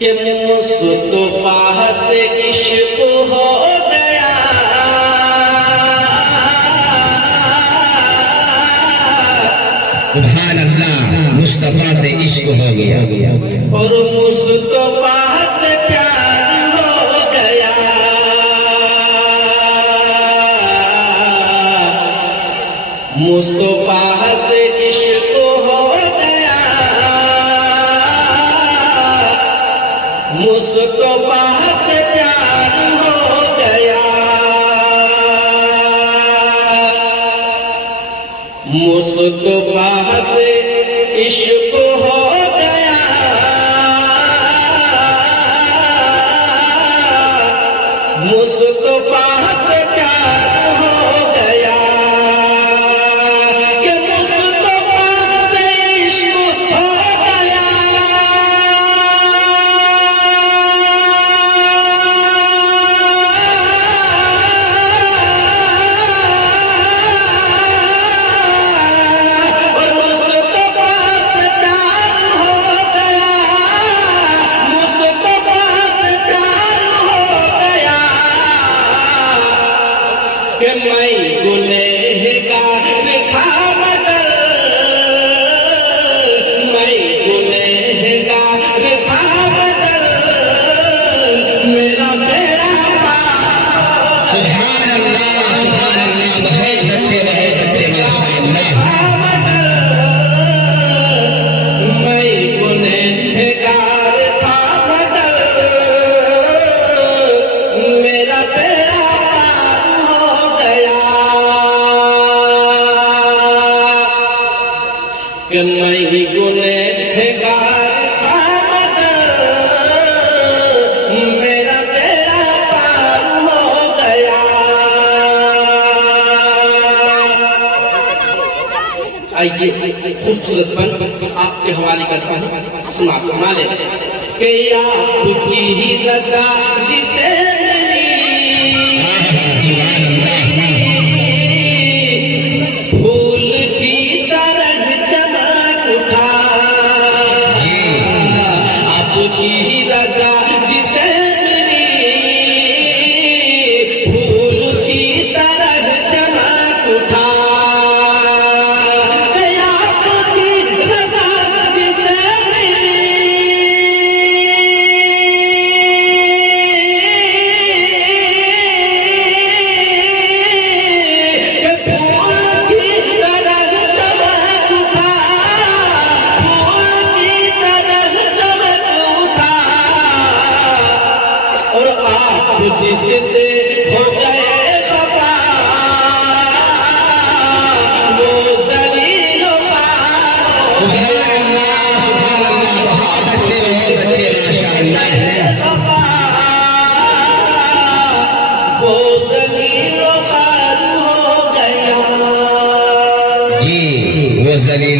कि मुस्तफा से इश्क हो गया, सुभान अल्लाह, मुस्तफा से इश्क हो गया और मुस्तफा से प्यार हो गया। मुस्तफा से इश्क हो गया, मुस्तफा से प्यार हो गया। मुस्तफा से इश्क हो गया, मुस्तफा से प्यार हो गया। कि मुस्तफा से इश्क हो गया, और मुस्तफा से प्यार हो गया, मुस्तफा से प्यार हो गया। कि मैं गुनहगार था मगर, मैं गुनहगार था मगर, मेरा बेड़ा पार। सुभान अल्लाह, सुभान अल्लाह, बहुत अच्छे माशाअल्लाह। मैं गुनहगार था मगर, मेरा बेड़ा पार हो गया। कि मैं गुनहगार था मगर, मेरा बेड़ा पार हो गया। आइए खूबसूरत बन आपके हवाले करता हूँ, सुना ले कि आपकी रज़ा जिसे फूल की तरह चमक था, आपकी रज़ा जिसे फूल की तरह चमक था। जिससे हो गए खफा, वो ज़लील व ख़ार। सुभान अल्लाह, सुभान अल्लाह, बहुत अच्छे माशाअल्लाह। वो ज़लील व ख़ार हो गया। जी, वो जलील